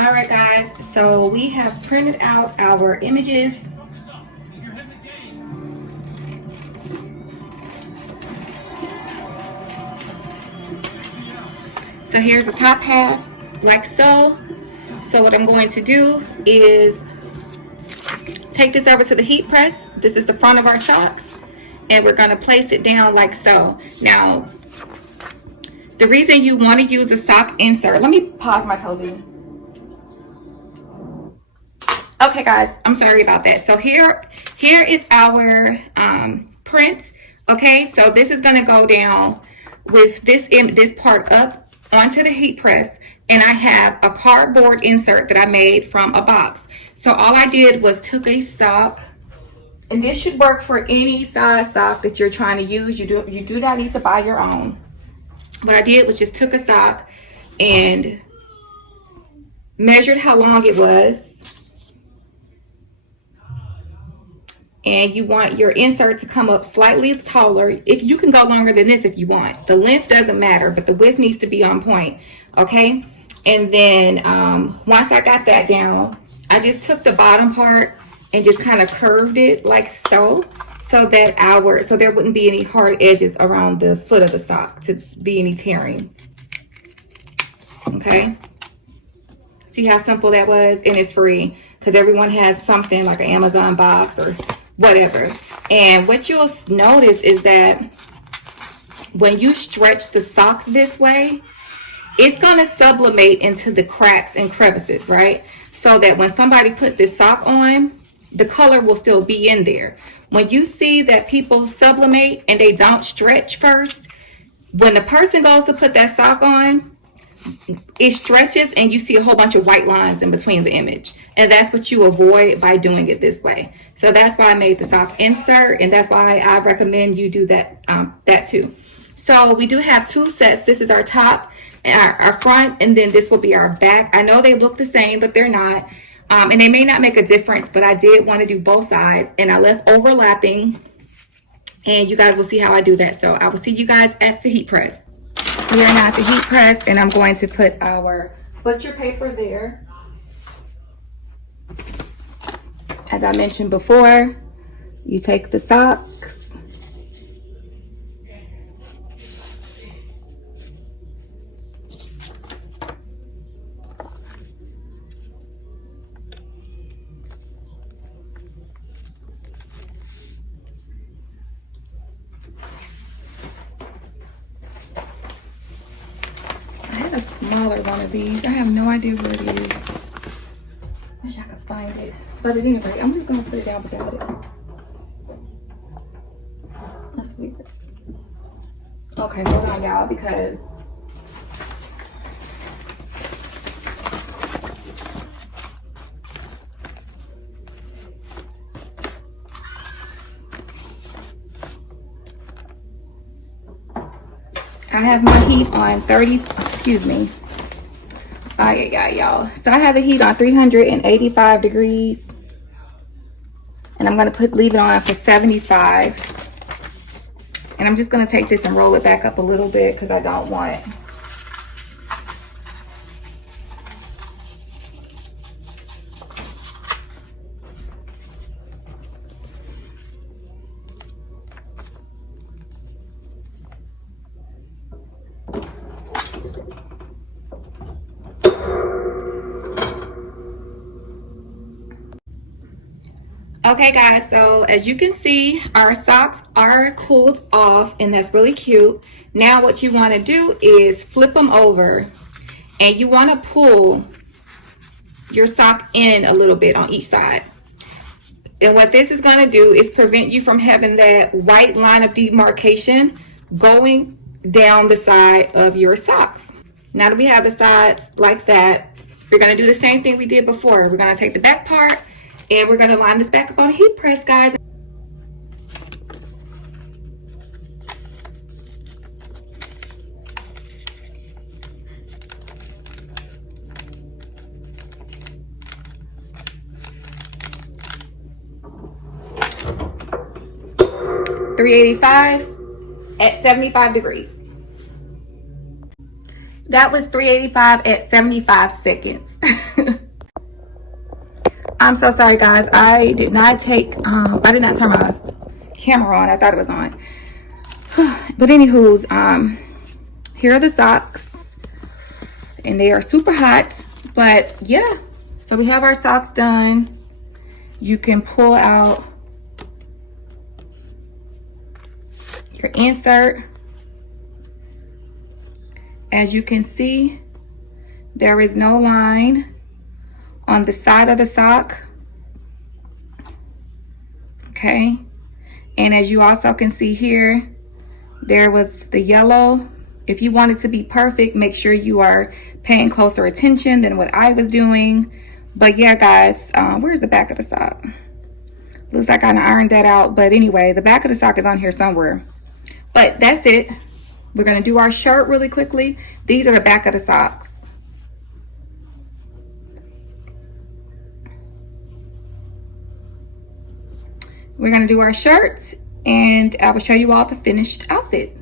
All right, guys, so we have printed out our images. So here's the top half, like so. So what I'm going to do is take this over to the heat press. This is the front of our socks, and we're going to place it down like so. Now, the reason you want to use a sock insert, let me pause my television. Okay, guys, I'm sorry about that. So here is our print. Okay, so this is going to go down with this part up onto the heat press, and I have a cardboard insert that I made from a box. So all I did was took a sock, and this should work for any size sock that you're trying to use. You do not need to buy your own. What I did was just took a sock and measured how long it was. And you want your insert to come up slightly taller. You can go longer than this if you want. The length doesn't matter, but the width needs to be on point, okay? And then once I got that down, I just took the bottom part and just kind of curved it like so, so there wouldn't be any hard edges around the foot of the sock to be any tearing, okay? See how simple that was? And it's free because everyone has something like an Amazon box or whatever. And what you'll notice is that when you stretch the sock this way, it's going to sublimate into the cracks and crevices, right? So that when somebody put this sock on, the color will still be in there. When you see that people sublimate and they don't stretch first, when the person goes to put that sock on, it stretches and you see a whole bunch of white lines in between the image, and that's what you avoid by doing it this way. So that's why I made the sock insert, and that's why I recommend you do that too. So we do have two sets. This is our top and our front, and then this will be our back. I know they look the same, but they're not, and they may not make a difference, but I did want to do both sides, and I left overlapping, and you guys will see how I do that. So I will see you guys at the heat press. We are now at the heat press, and I'm going to put our butcher paper there. As I mentioned before, you take the socks, a smaller one of these. I have no idea where it is. Wish I could find it. But at any rate, I'm just gonna put it down without it. That's weird. Okay, hold on, y'all, because I have my heat on 30, excuse me. Yeah, y'all. So I have the heat on 385 degrees. And I'm gonna leave it on for 75. And I'm just gonna take this and roll it back up a little bit because I don't want it. Okay, guys, so as you can see, our socks are cooled off, and that's really cute. Now what you want to do is flip them over, and you want to pull your sock in a little bit on each side. And what this is going to do is prevent you from having that white line of demarcation going down the side of your socks. Now that we have the sides like that, we're going to do the same thing we did before. We're going to take the back part, and we're going to line this back up on a heat press, guys. .385 at 75 degrees. That was 385 at 75 seconds. I'm so sorry, guys. I did not turn my camera on. I thought it was on. But anywho's, here are the socks, and they are super hot. But yeah, so we have our socks done. You can pull out your insert. As you can see, there is no line on the side of the sock. Okay, and as you also can see here, there was the yellow. If you want it to be perfect, make sure you are paying closer attention than what I was doing. But yeah, guys, where's the back of the sock? Looks like I ironed that out. But anyway, the back of the sock is on here somewhere. But that's it. We're gonna do our shirt really quickly. These are the back of the socks. We're gonna do our shirts, and I will show you all the finished outfit.